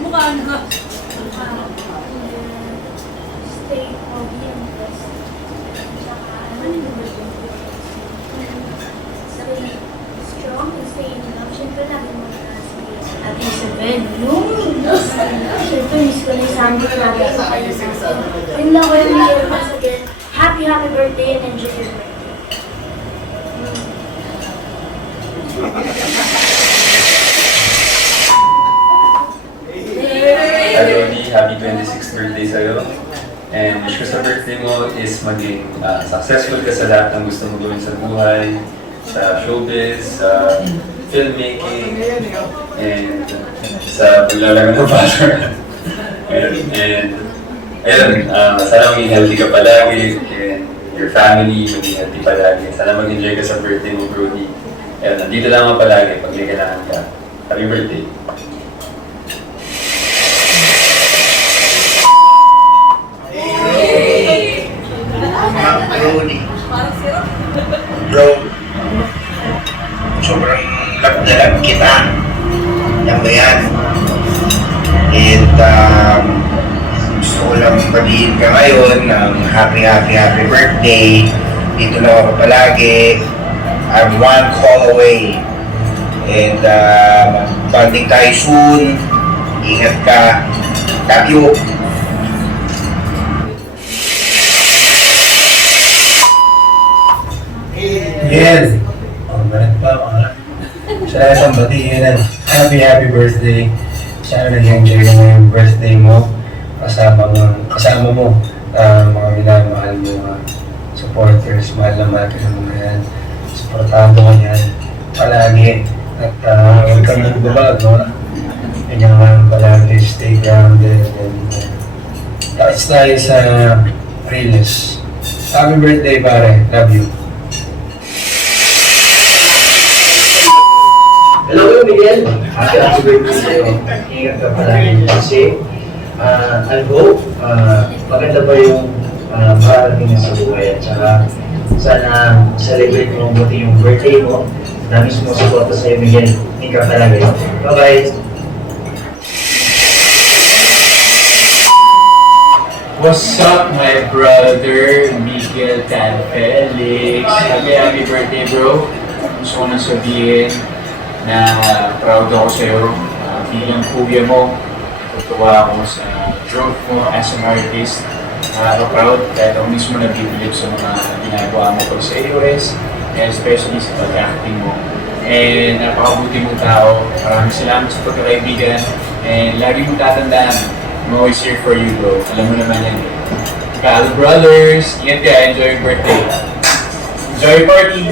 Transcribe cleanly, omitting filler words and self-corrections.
Mukha ano? Stay healthy and blessed. Tsaka, ano yung birthday? Stay strong and stay in love. Siyempre, lagi mo na sabihin. At Isabel, siyempre, miss ko na yung sabi ko natin. Yun lang ko yung bigyan once again. Happy birthday and enjoy your birthday. Hi Rodi, happy 26th birthday sa'yo. And wish ko sa birthday mo is maging successful ka sa lahat ng gusto mo gawin sa buhay, sa showbiz, sa filmmaking, and sa paglalaro ng Valorant. And sana maging healthy ka palagi, and your family maging healthy palagi. Sana mag-enjoy ka sa birthday mo, Brody. And nandito lang ako palagi pag may kailangan ka. Happy birthday! Brody. Bro, sobrang love na love kita. Yan ba yan? And gusto ko lang paghihin ka ngayon ng happy birthday. Dito lang ako palagi. I'm one call away. And bonding tayo soon. Ingat ka. Love you. Yes! Meron pa ako nga. Sa isang batiin ng happy birthday. Sana nag-enjoy ka na yung birthday mo. Kasama mo mga minamahal mo supporters. Mahal na mahal ka sa mga yan. Supportado ka yan. Palagi. At huwag kang magbabago. Ganyan naman palagi. Stay grounded. And touch tayo sa realness. Happy birthday pare. Love you. Hello, Miguel. Happy birthday sa'yo. Ingat ka palagi kasi I hope maganda pa yung parating na sa buhay at saka sana celebrate mo buti yung birthday mo. Dami sumusuporta sa'yo, Miguel. Ingat ka palagi. Bye-bye. What's up, my brother, Miguel Tan Felix? Happy birthday, bro. Gusto ko nang sabihin na proud ako sa'yo. Bilang kuya mo, tutuwa ako sa growth mo as an artist. Proud kahit ako mismo nag-bilib sa mga ginagawa mo pag sa AOS, and especially sa pag-acting mo. And napakabuti mong tao. Maraming salamat sa pagkakaibigan. And lagi mong tatandaan, I'm always here for you, bro. Alam mo naman yan. Kyle Brothers, ingat ka, enjoy your birthday. Enjoy your party!